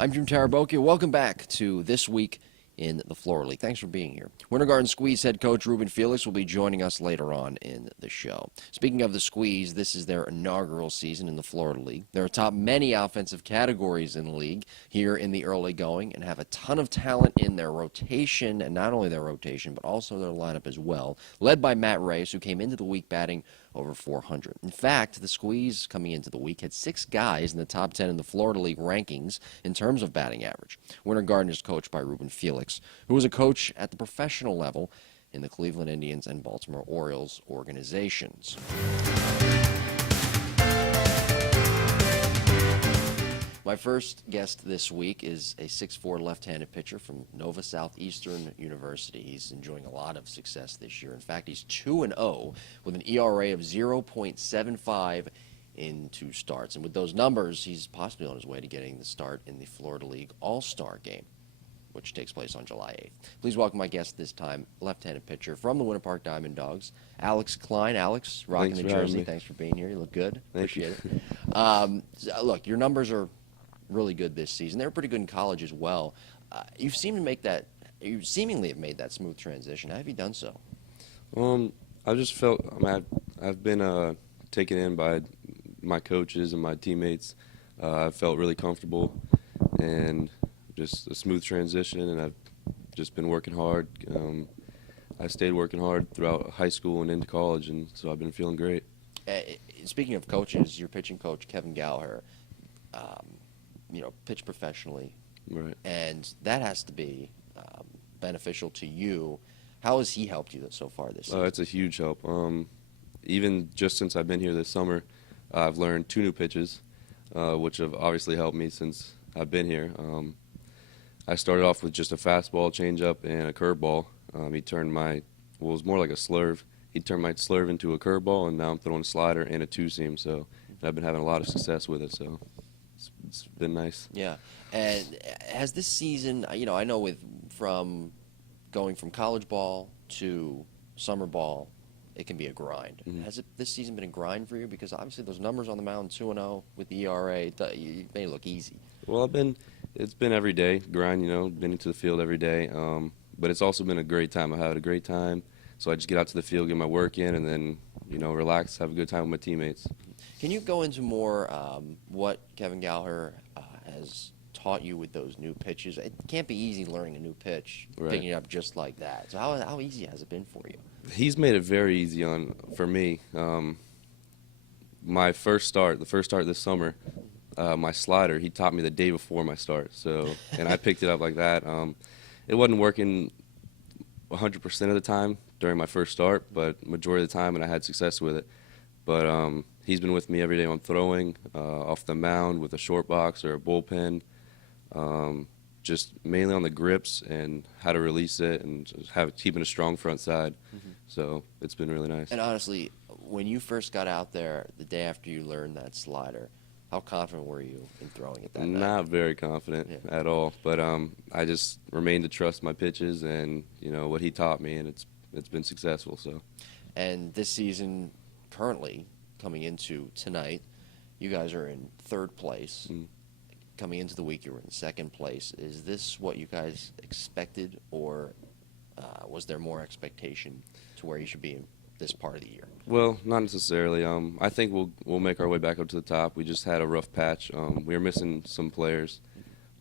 I'm Jim Tarabokia. Welcome back to This Week in the Floor League. Thanks for being here. Winter Garden Squeeze head coach Ruben Felix will be joining us later on in the show. Speaking of the Squeeze, this is their inaugural season in the Florida League. They're atop many offensive categories in the league here in the early going and have a ton of talent in their rotation, and not only their rotation, but also their lineup as well, led by Matt Reyes, who came into the week batting over 400. In fact, the Squeeze coming into the week had 6 guys in the top 10 in the Florida League rankings in terms of batting average. Winter Garden is coached by Ruben Felix, who was a coach at the professional level in the Cleveland Indians and Baltimore Orioles organizations. My first guest this week is a 6'4" left-handed pitcher from Nova Southeastern University. He's enjoying a lot of success this year. In fact, he's 2-0 with an ERA of 0.75 in 2 starts. And with those numbers, he's possibly on his way to getting the start in the Florida League All-Star game, which takes place on July 8th. Please welcome my guest this time, left-handed pitcher from the Winter Park Diamond Dogs, Alex Klein. Alex, rocking the jersey. Thanks for being here. You look good. Appreciate it. Look, your numbers are really good this season. They were pretty good in college as well. You seemingly have made that smooth transition. How have you done so? I just felt I've been taken in by my coaches and my teammates. I felt really comfortable and just a smooth transition, and I've just been working hard. I stayed working hard throughout high school and into college, and so I've been feeling great. Speaking of coaches, your pitching coach, Kevin Gallagher, pitch professionally, Right. and that has to be beneficial to you. How has he helped you so far this season? It's a huge help. Even just since I've been here this summer, I've learned 2 new pitches, which have obviously helped me since I've been here. I started off with just a fastball, changeup, and a curveball. He turned it was more like a slurve. He turned my slurve into a curveball, and now I'm throwing a slider and a 2-seam. So I've been having a lot of success with it. So it's been nice. Yeah, and has this season, I know from going from college ball to summer ball, it can be a grind. Mm-hmm. Has this season been a grind for you? Because obviously those numbers on the mound, 2-0 with the ERA, it may look easy. Well, it's been every day grind. Been into the field every day. But it's also been a great time. I had a great time. So I just get out to the field, get my work in, and then relax, have a good time with my teammates. Can you go into more what Kevin Gallagher has taught you with those new pitches? It can't be easy learning a new pitch, Right. picking it up just like that. So how easy has it been for you? He's made it very easy for me. My first start, the first start this summer, my slider, he taught me the day before my start. And I picked it up like that. It wasn't working 100% of the time during my first start, but majority of the time, and I had success with it. But he's been with me every day on throwing, off the mound with a short box or a bullpen, just mainly on the grips and how to release it and just keeping a strong front side. Mm-hmm. So it's been really nice. And honestly, when you first got out there, the day after you learned that slider, how confident were you in throwing it that night? Not very confident at all, but I just remained to trust my pitches and what he taught me, and it's been successful. So. And this season, currently coming into tonight, you guys are in 3rd place. Mm. Coming into the week, you were in 2nd place. Is this what you guys expected, or was there more expectation to where you should be in this part of the year? Well, not necessarily. I think we'll make our way back up to the top. We just had a rough patch. We were missing some players,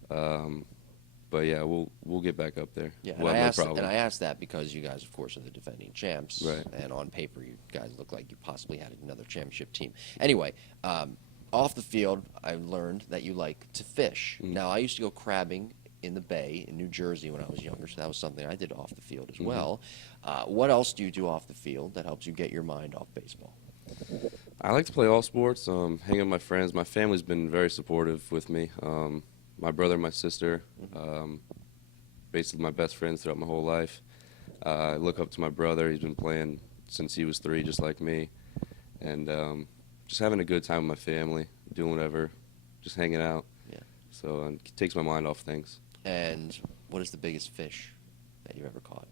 but yeah, we'll get back up there. Yeah, we'll and have no problem. I asked that because you guys, of course, are the defending champs, Right. and on paper, you guys look like you possibly had another championship team. Anyway, off the field, I learned that you like to fish. Mm. Now, I used to go crabbing in the Bay in New Jersey when I was younger, so that was something I did off the field as Mm-hmm. well. What else do you do off the field that helps you get your mind off baseball? I like to play all sports, hang out with my friends. My family's been very supportive with me. My brother and my sister, basically my best friends throughout my whole life. I look up to my brother. He's been playing since he was 3, just like me. And just having a good time with my family, doing whatever, just hanging out. Yeah. So it takes my mind off things. And what is the biggest fish that you've ever caught?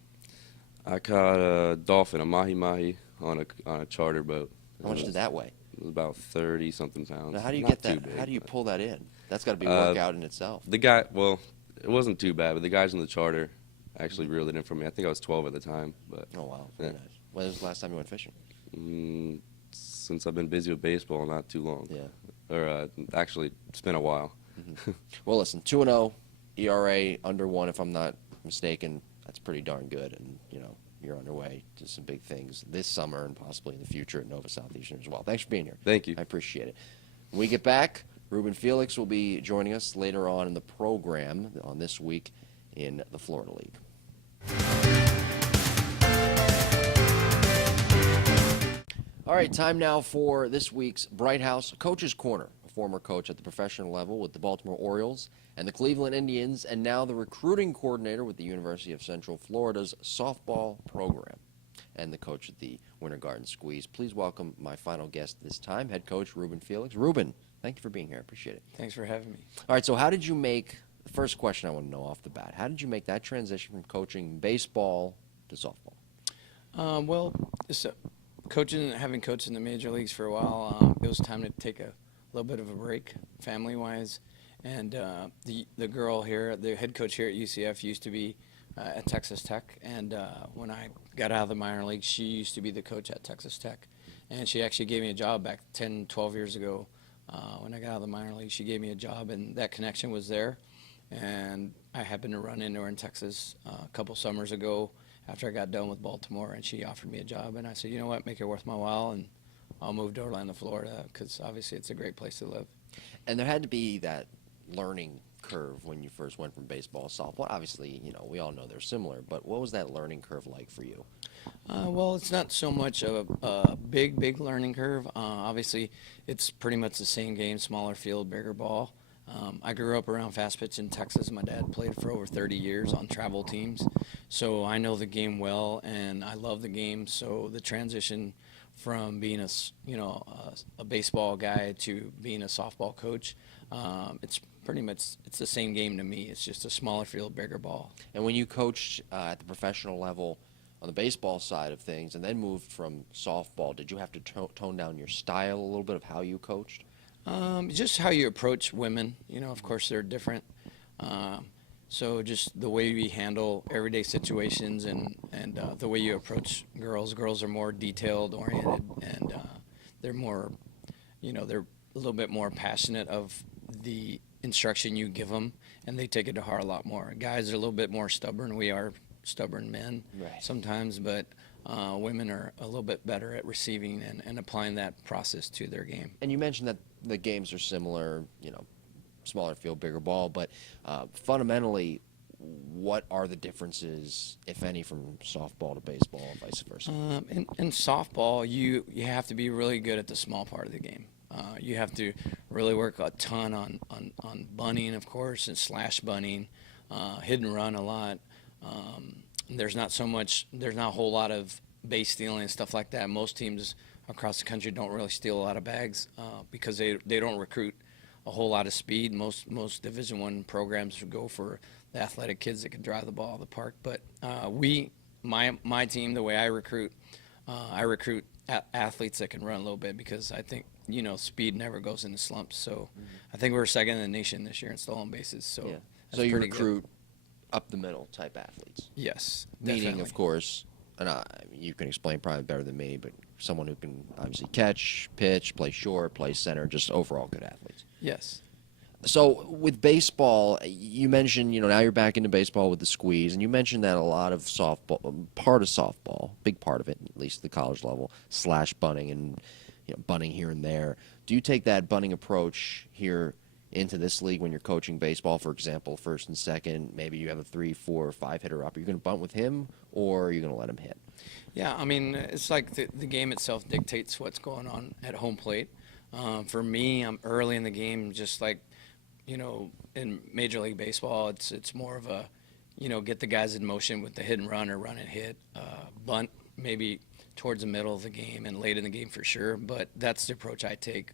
I caught a dolphin, a mahi-mahi, on a charter boat. How much did that weigh? It was about 30-something pounds. Now, how do you Not get too that? big, How do you but- pull that in? That's got to be a workout in itself. The guy, well, it wasn't too bad, but the guys in the charter actually reeled it in for me. I think I was 12 at the time, but Oh, wow. Very nice. When was the last time you went fishing? since I've been busy with baseball, not too long. Yeah. Or actually, it's been a while. Well, listen, 2-0, ERA under 1, if I'm not mistaken. That's pretty darn good. And, you're underway to some big things this summer and possibly in the future at Nova Southeastern as well. Thanks for being here. Thank you. I appreciate it. When we get back, Ruben Felix will be joining us later on in the program on This Week in the Florida League. All right, time now for this week's Bright House Coach's Corner. A former coach at the professional level with the Baltimore Orioles and the Cleveland Indians, and now the recruiting coordinator with the University of Central Florida's softball program, and the coach at the Winter Garden Squeeze. Please welcome my final guest this time, head coach Ruben Felix. Ruben, thank you for being here. I appreciate it. Thanks for having me. All right, so how did you make, the first question I want to know off the bat, how did you make that transition from coaching baseball to softball? Having coached in the major leagues for a while, it was time to take a little bit of a break, family-wise. And the girl here, the head coach here at UCF, used to be at Texas Tech. And when I got out of the minor leagues, she used to be the coach at Texas Tech. And she actually gave me a job back 10, 12 years ago. When I got out of the minor league, she gave me a job, and that connection was there. And I happened to run into her in Texas a couple summers ago after I got done with Baltimore, and she offered me a job. And I said, you know what, make it worth my while, and I'll move to Orlando, Florida, because obviously it's a great place to live. And there had to be that learning curve when you first went from baseball to softball. Obviously, we all know they're similar, but what was that learning curve like for you? Well, it's not so much of a big learning curve. Obviously, it's pretty much the same game, smaller field, bigger ball. I grew up around fast pitch in Texas. My dad played for over 30 years on travel teams, so I know the game well, and I love the game. So the transition from being a baseball guy to being a softball coach, it's pretty much it's the same game to me. It's just a smaller field, bigger ball. And when you coached at the professional level on the baseball side of things and then moved from softball, did you have to tone down your style a little bit of how you coached? Just how you approach women. Of course, they're different. So just the way we handle everyday situations and the way you approach girls. Girls are more detailed oriented, and they're more, they're a little bit more passionate of the instruction you give them, and they take it to heart a lot more. Guys are a little bit more stubborn. We are stubborn men sometimes, but women are a little bit better at receiving and applying that process to their game. And you mentioned that the games are similar, smaller field, bigger ball, but fundamentally, what are the differences, if any, from softball to baseball and vice versa? In softball, you have to be really good at the small part of the game. You have to really work a ton on bunting, of course, and slash bunting, hit and run a lot. There's not a whole lot of base stealing and stuff like that. Most teams across the country don't really steal a lot of bags because they don't recruit a whole lot of speed. Most Division I programs go for the athletic kids that can drive the ball to the park. But my team, the way I recruit athletes that can run a little bit, because I think speed never goes into slumps. So I think we're second in the nation this year in stolen bases. So Yeah. that's So you pretty recruit up the middle type athletes. Yes, Meaning, definitely. of course, and you can explain probably better than me, but someone who can obviously catch, pitch, play short, play center, just overall good athletes. Yes. So with baseball, you mentioned, now you're back into baseball with the squeeze, and you mentioned that a lot of softball, part of softball, big part of it, at least at the college level, slash bunting and bunting here and there. Do you take that bunting approach here into this league when you're coaching baseball, for example, first and second? Maybe you have a 3, 4, 5 hitter up. Are you going to bunt with him, or are you going to let him hit? Yeah, I mean, it's like the game itself dictates what's going on at home plate. For me, I'm early in the game, just like, in Major League Baseball, it's more of a, get the guys in motion with the hit and run or run and hit, bunt maybe towards the middle of the game and late in the game for sure. But that's the approach I take,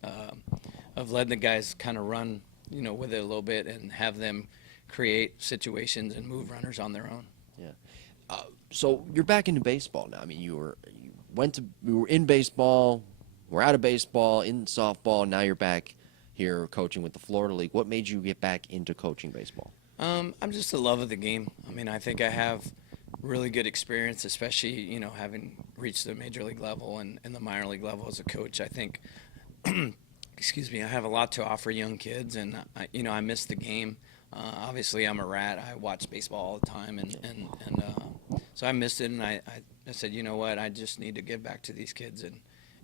of letting the guys kind of run, with it a little bit and have them create situations and move runners on their own. Yeah. So you're back into baseball now. I mean, you were in baseball were out of baseball, in softball. Now you're back here coaching with the Florida League. What made you get back into coaching baseball? I'm just a love of the game. I mean, I think I have really good experience, especially, having reached the major league level and the minor league level as a coach. I think, excuse me, I have a lot to offer young kids, and I miss the game. Obviously, I'm a rat. I watch baseball all the time, and so I missed it. And I said, you know what, I just need to give back to these kids,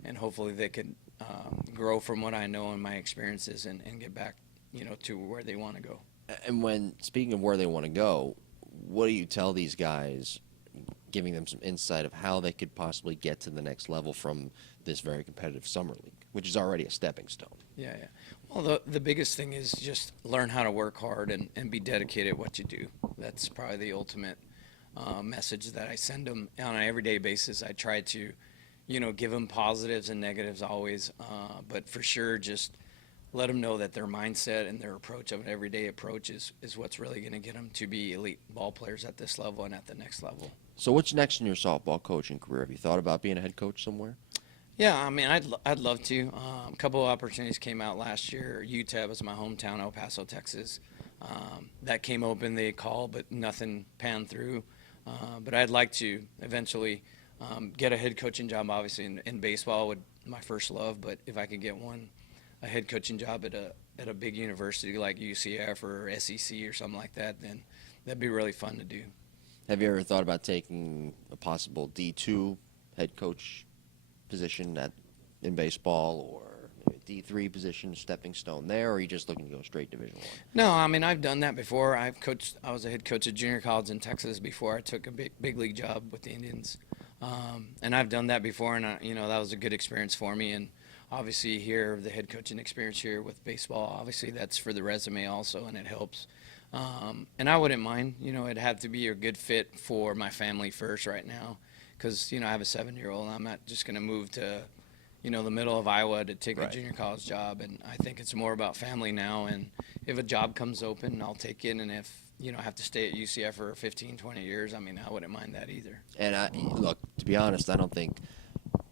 and hopefully they could grow from what I know and my experiences, and get back, to where they want to go. And when speaking of where they want to go, what do you tell these guys, giving them some insight of how they could possibly get to the next level from this very competitive summer league, which is already a stepping stone? Yeah. Well, the biggest thing is just learn how to work hard and be dedicated at what you do. That's probably the ultimate message that I send them on an everyday basis. I try to, give them positives and negatives always, but for sure just let them know that their mindset and their approach of an everyday approach is what's really going to get them to be elite ball players at this level and at the next level. So what's next in your softball coaching career? Have you thought about being a head coach somewhere? Yeah, I mean, I'd love to. A couple of opportunities came out last year. UTEP was my hometown, El Paso, Texas. That came open, they called, but nothing panned through. But I'd like to eventually get a head coaching job, obviously, in baseball would my first love, but if I could get a head coaching job at a big university like UCF or SEC or something like that, then that'd be really fun to do. Have you ever thought about taking a possible D2 head coach position in baseball, or maybe a D3 position, stepping stone there, or are you just looking to go straight Division I? No, I mean, I've done that before. I was a head coach at junior college in Texas before I took a big league job with the Indians, and I've done that before, and that was a good experience for me. And obviously here, the head coaching experience here with baseball, obviously that's for the resume also, and it helps. And I wouldn't mind, it'd have to be a good fit for my family first right now, because, I have a 7-year-old, and I'm not just going to move to, the middle of Iowa to take a junior college job. And I think it's more about family now, and if a job comes open, I'll take it. And if, I have to stay at UCF for 15, 20 years, I mean, I wouldn't mind that either. And look, to be honest, I don't think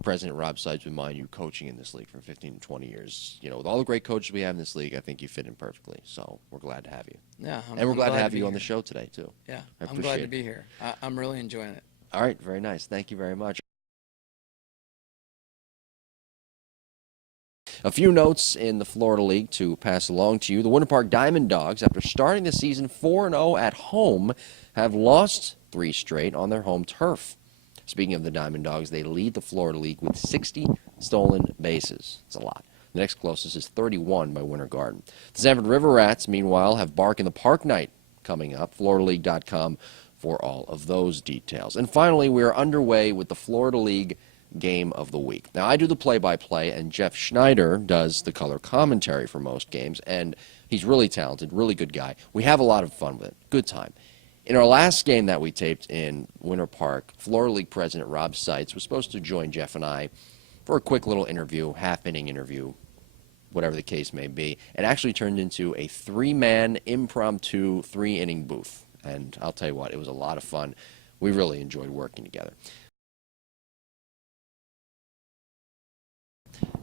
President Rob Sides would mind you coaching in this league for 15 to 20 years. With all the great coaches we have in this league, I think you fit in perfectly. So we're glad to have you. Yeah, and we're glad to have you on the show today, too. Yeah, I'm glad to be here. I'm really enjoying it. All right, very nice. Thank you very much. A few notes in the Florida League to pass along to you. The Winter Park Diamond Dogs, after starting the season 4-0 at home, have lost 3 straight on their home turf. Speaking of the Diamond Dogs, they lead the Florida League with 60 stolen bases. It's a lot. The next closest is 31 by Winter Garden. The Sanford River Rats, meanwhile, have Bark in the Park night coming up. FloridaLeague.com for all of those details. And finally, we are underway with the Florida League Game of the Week. Now, I do the play-by-play, and Jeff Schneider does the color commentary for most games, and he's really talented, really good guy. We have a lot of fun with it. Good time. In our last game that we taped in Winter Park, Florida League President Rob Seitz was supposed to join Jeff and I for a quick little interview, half-inning interview, whatever the case may be. It actually turned into a 3-man impromptu 3-inning booth. And I'll tell you what, it was a lot of fun. We really enjoyed working together.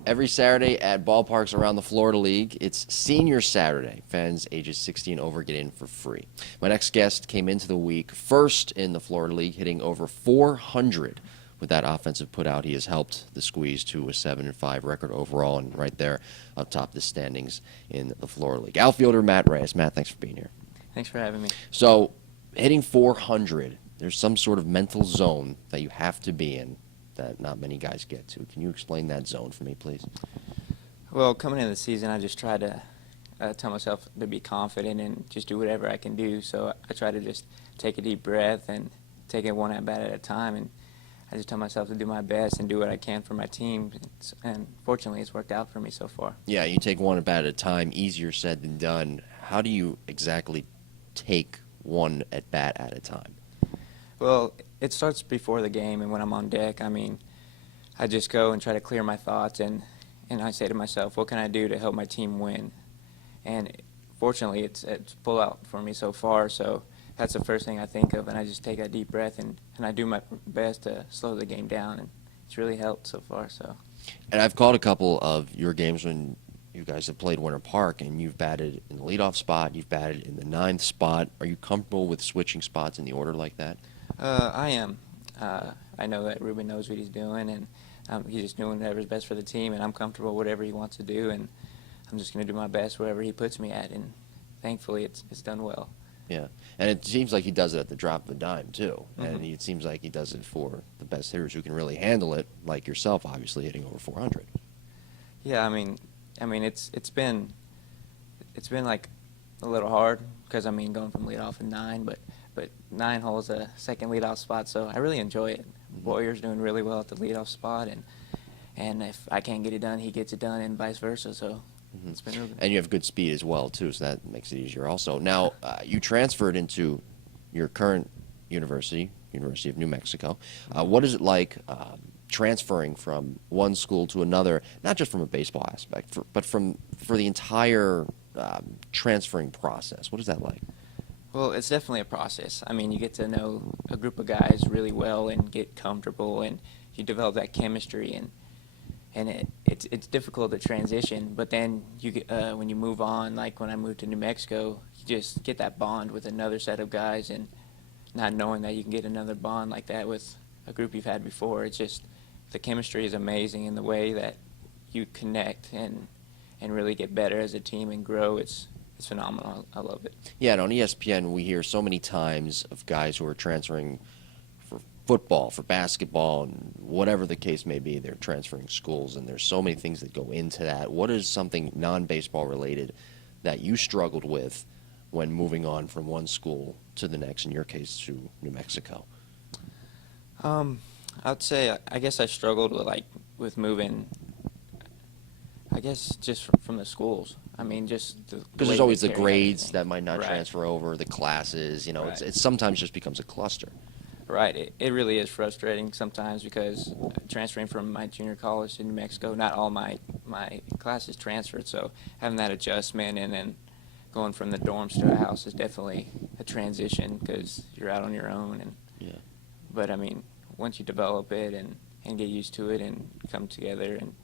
Every Saturday at ballparks around the Florida League, it's Senior Saturday. Fans ages 60 and over get in for free. My next guest came into the week first in the Florida League, hitting over 400 with that offensive putout. He has helped the Squeeze to a 7-5 record overall, and right there up top the standings in the Florida League. Outfielder Matt Reyes. Matt, thanks for being here. Thanks for having me. So, hitting 400, there's some sort of mental zone that you have to be in that not many guys get to. Can you explain that zone for me, please? Well, coming into the season, I just tried to tell myself to be confident and just do whatever I can do. So I try to just take a deep breath and take it one at-bat at a time. And I just tell myself to do my best and do what I can for my team. And fortunately, it's worked out for me so far. Yeah, you take one at-bat at a time. Easier said than done. How do you exactly take one at-bat at a time? Well, it starts before the game, and when I'm on deck, I mean, I just go and try to clear my thoughts, and I say to myself, what can I do to help my team win? And fortunately, it's pull out for me so far, so that's the first thing I think of, and I just take a deep breath, and I do my best to slow the game down, and it's really helped so far. So And I've called a couple of your games when you guys have played Winter Park, and you've batted in the leadoff spot, you've batted in the ninth spot. Are you comfortable with switching spots in the order like that? I am. I know that Ruben knows what he's doing, and he's just doing whatever's best for the team, and I'm comfortable with whatever he wants to do, and I'm just going to do my best wherever he puts me at, and thankfully it's done well. Yeah, and it seems like he does it at the drop of a dime too, and Mhm. it seems like he does it for the best hitters who can really handle it, like yourself, obviously hitting over 400. Yeah, I mean it's been like a little hard because going from leadoff in 9, but 9 holes a second leadoff spot, so I really enjoy it. Boyer's doing really well at the leadoff spot, and if I can't get it done, he gets it done, and vice versa. So it's been real good. And you have good speed as well too, so that makes it easier also. Now, you transferred into your current university, University of New Mexico. What is it like transferring from one school to another, not just from a baseball aspect, but for the entire transferring process? What is that like? Well, it's definitely a process. I mean, you get to know a group of guys really well and get comfortable, and you develop that chemistry, and it's difficult to transition. But then you get, when you move on, like when I moved to New Mexico, you just get that bond with another set of guys, and not knowing that you can get another bond like that with a group you've had before. It's just the chemistry is amazing, and the way that you connect and really get better as a team and grow. It's phenomenal. I love it. Yeah, and on ESPN, we hear so many times of guys who are transferring for football, for basketball, and whatever the case may be, they're transferring schools, and there's so many things that go into that. What is something non-baseball related that you struggled with when moving on from one school to the next, in your case, to New Mexico? I'd say I guess I struggled with moving. I guess just from the schools. I mean, just Because there's always the grades everything. that might not Right. transfer over, the classes, Right. it sometimes just becomes a cluster. Right. It really is frustrating sometimes because transferring from my junior college to New Mexico, not all my classes transferred. So having that adjustment and then going from the dorms to a house is definitely a transition because you're out on your own. Yeah. But I mean, once you develop it and get used to it and come together and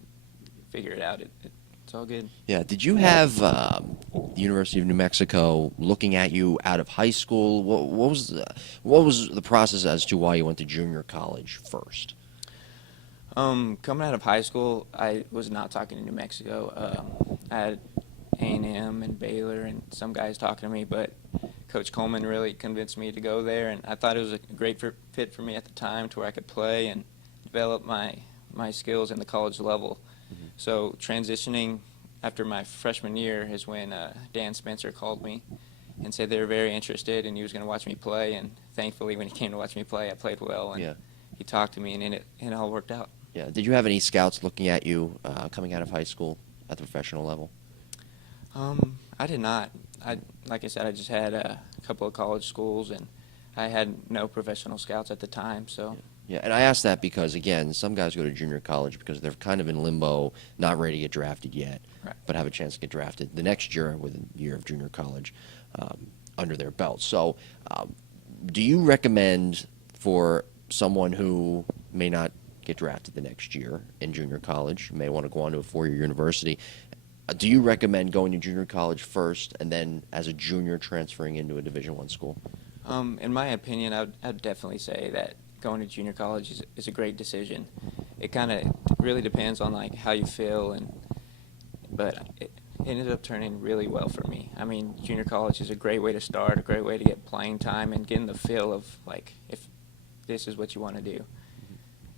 figure it out, it's all good. Yeah. Did you have the University of New Mexico looking at you out of high school? What was the process as to why you went to junior college first? Coming out of high school, I was not talking to New Mexico. I had A&M and Baylor and some guys talking to me, but Coach Coleman really convinced me to go there, and I thought it was a great fit for me at the time to where I could play and develop my skills in the college level. So transitioning after my freshman year is when Dan Spencer called me and said they were very interested and he was going to watch me play. And thankfully, when he came to watch me play, I played well. And Yeah. he talked to me, and it all worked out. Yeah. Did you have any scouts looking at you coming out of high school at the professional level? I did not. Like I said, I just had a couple of college schools, and I had no professional scouts at the time. So. Yeah, and I ask that because, again, some guys go to junior college because they're kind of in limbo, not ready to get drafted yet, Right. but have a chance to get drafted the next year with a year of junior college under their belt. So do you recommend for someone who may not get drafted the next year in junior college, may want to go on to a four-year university, do you recommend going to junior college first and then as a junior transferring into a Division I school? In my opinion, I'd definitely say that going to junior college is a great decision. It kind of really depends on how you feel, but it ended up turning really well for me. I mean, junior college is a great way to start, a great way to get playing time and getting the feel of if this is what you want to do.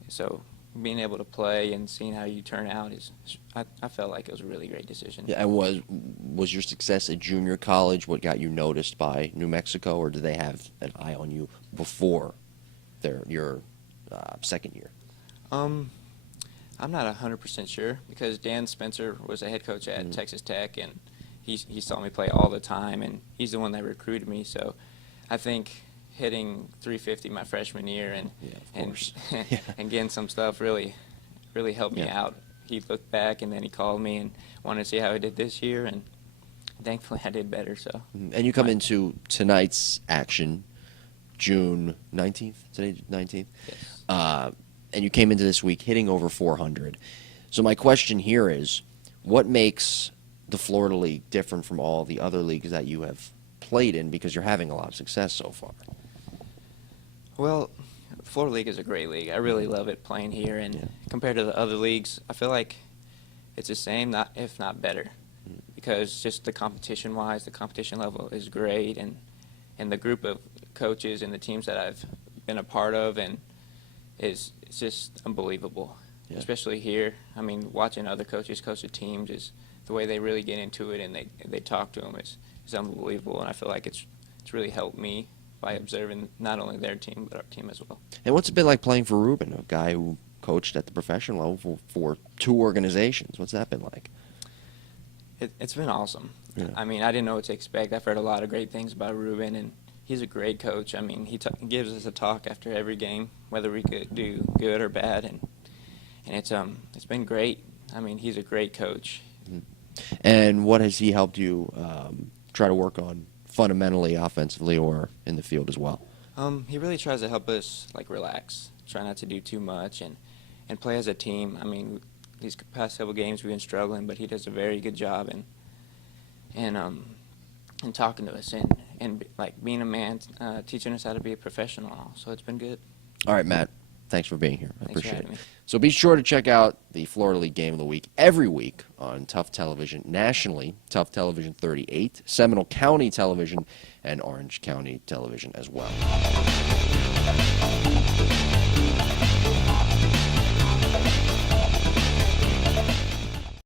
So being able to play and seeing how you turn out I felt like it was a really great decision. Yeah, and was your success at junior college what got you noticed by New Mexico, or did they have an eye on you before your second year? I'm not 100% sure because Dan Spencer was a head coach at Texas Tech, and he saw me play all the time, and he's the one that recruited me. So I think hitting 350 my freshman year and and getting some stuff really helped me out. He looked back and then he called me and wanted to see how I did this year, and thankfully I did better. So. And you come into tonight's action, June 19th. Today, 19th. Yes. And you came into this week hitting over 400. So my question here is, what makes the Florida League different from all the other leagues that you have played in, because you're having a lot of success so far? Well, Florida League is a great league. I really love it playing here, and compared to the other leagues, I feel like it's the same, if not better, because just the competition-wise, the competition level is great, and the group of coaches and the teams that I've been a part of, and it's just unbelievable. Yeah. Especially here. I mean, watching other coaches coach the teams, is the way they really get into it and they talk to them is unbelievable, and I feel like it's really helped me by observing not only their team but our team as well. And what's it been like playing for Ruben, a guy who coached at the professional level for two organizations? What's that been like? It's been awesome. Yeah. I mean, I didn't know what to expect. I've heard a lot of great things about Ruben, and he's a great coach. I mean, he gives us a talk after every game, whether we could do good or bad, and it's been great. I mean, he's a great coach. And what has he helped you try to work on fundamentally, offensively, or in the field as well? He really tries to help us relax, try not to do too much, and play as a team. I mean, these past several games we've been struggling, but he does a very good job in talking to us and being a man, teaching us how to be a professional. So it's been good. All right, Matt. Thanks for being here. I Thanks for appreciate it. having me. So be sure to check out the Florida League Game of the Week every week on Tough Television nationally, Tough Television 38, Seminole County Television, and Orange County Television as well.